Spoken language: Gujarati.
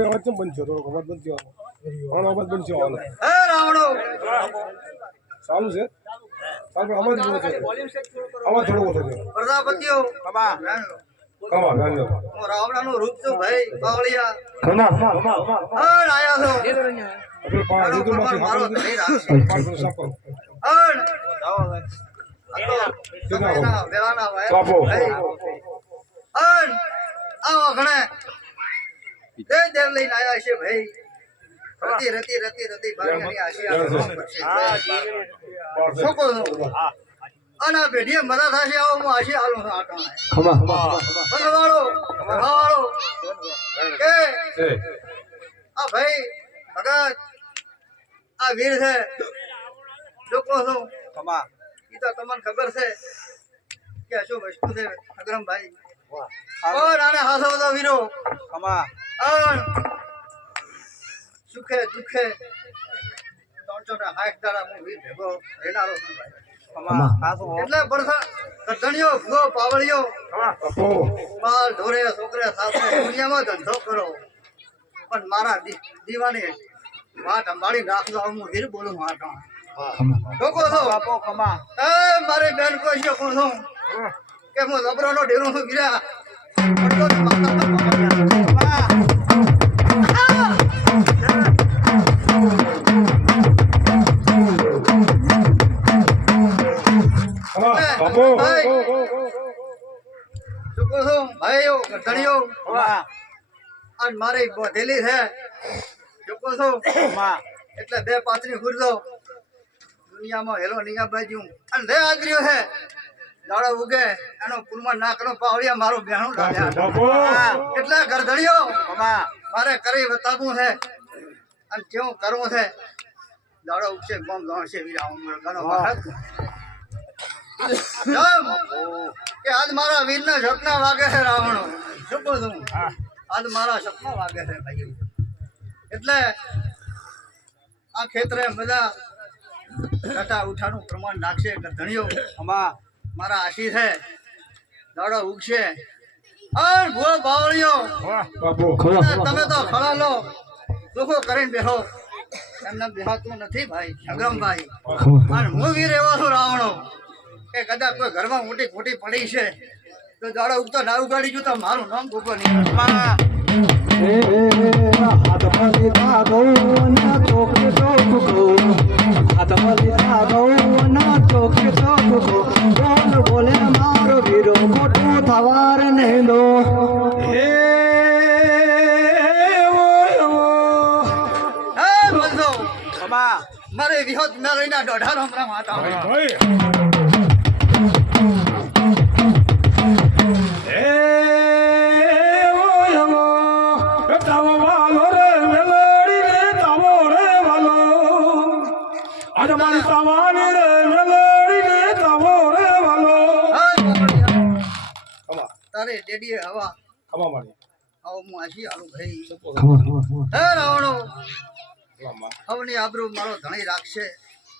ભાઈ અવાજ કેમ બનશે? થોડોક અવાજ બનશે. ઘણો અવાજ બનશે. હે રાવણો સારું છે. સારું અવાજ બહુ છે. અવાજ થોડો ઓછો છે. પ્રજાપતિઓ કમા ગાંજો. હું રાવણાનું રૂપ છું ભાઈ બાવળિયા. કમા આયા છો આપણે પાંચ ઋતુમાંથી મારો ધણી રાખશે. પાંચ સાપો. સમયના વેળાના સાપો. આવો ઘણે દેવ લઈને આયા છે ભાઈ. રતી ભાગ્યની આશી છોકો આના પેઢીએ મરા થશે આવો હું આશી આલું છું આટોણે બંધવાળો ભાવાળો કે આ ભાઈ ભગત આ વીર છે છોકરો છું ઈ તો તમને ખબર છે કે શું વસ્તુ છે અગ્રમભાઈ કોણ આને હાથો બધો વીરો સુખે દુખે ત્રણસો હાથ દાડા હું વીર ભેગો રહેનારો છું ભાઈ એટલે બરસા ગધણીઓ ભૂવો પાવળીઓ માલ ઢોરે છોકરે સાથે દુનિયામાં ધંધો કરો પણ મારા દીવાની વાત અંબાડી રાખજો હું વીર બોલું મારા લોકો છો મારી બેન કોઈ છે કોણ છું કે હું લબરોનો ડેરું છું ગીરા ભાઈઓ ગધણીઓ અને મારી બોધેલી છે જોકો છો એટલે બે પાતરી ખુરદો દુનિયામાં હેલો નિગા બાજુ અને બે આદરીઓ છે દાડો ઉગે એનો પૂરમાં નાકનો પાવડિયા મારું બેહણું લાગ્યા એટલે ગરધણીઓ મારે કરી બતાવવું છે અને કેવું કરવું છે દાડો ઉગશે ગમ ગણશે વીરા ઘણો કે આજ મારા વીરના સપના વાગે છે રાવણો શું કહું છું આજ મારા સપના વાગે છે ભાઈ એટલે આ ખેતરે બધા ઘટા ઉઠાનું પ્રમાણ નાખશે ગધણીઓ મારા આશી છે દાડો ઉગશે અને ભૂવો બાવળીઓ તમે તો ખડા લો દુઃખો કરીને બેહો એમને બેહાતું નથી ભાઈ અગ્રમભાઈ અને હું વીર એવો છું રાવણો કે કદાચ કોઈ ઘરમાં મોટી ખોટી પડી છે તો દાડો ઉગતો ના ઉગાડી ગયું તો મારું નામ ભૂકો નહીં બોલે મારો વીરો મોટું થવાર નહીં દો મારે વિહોત મેળવીના દોઢાનો હમણાં માતા તારે ડેડીએ હવા આવો હું આશી આલું ભાઈ હે રાવણો હવની આબરૂ મારો ધણી રાખશે